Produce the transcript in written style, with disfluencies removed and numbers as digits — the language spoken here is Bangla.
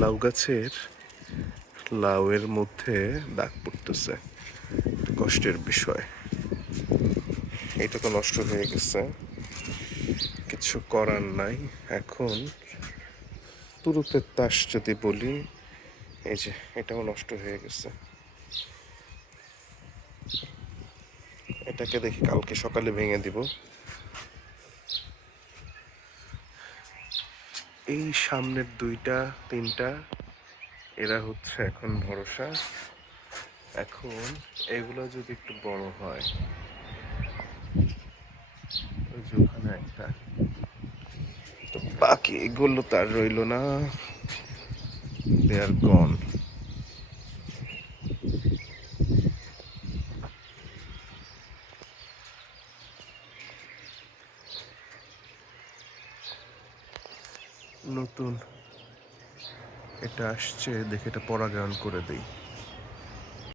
লাউ গাছের লাউয়ের মধ্যে দাগ পড়তেছে, কষ্টের বিষয়। এটা তো নষ্ট হয়ে গেছে, কিছু করার নাই। এখন তুরুপের তাস যদি বলি, এই যে এটাও নষ্ট হয়ে গেছে। এটাকে দেখি কালকে সকালে ভেঙে দিব। এই সামনের দুইটা তিনটা, এরা হচ্ছে এখন ভরসা। এখন এগুলো যদি একটু বড় হয়, ওই যে ওখানে একটা, তো বাকি এগুলো তার রইলো না, দে আর গন। নতুন এটা আসছে, দেখে এটা পরাগায়ন করে দেই।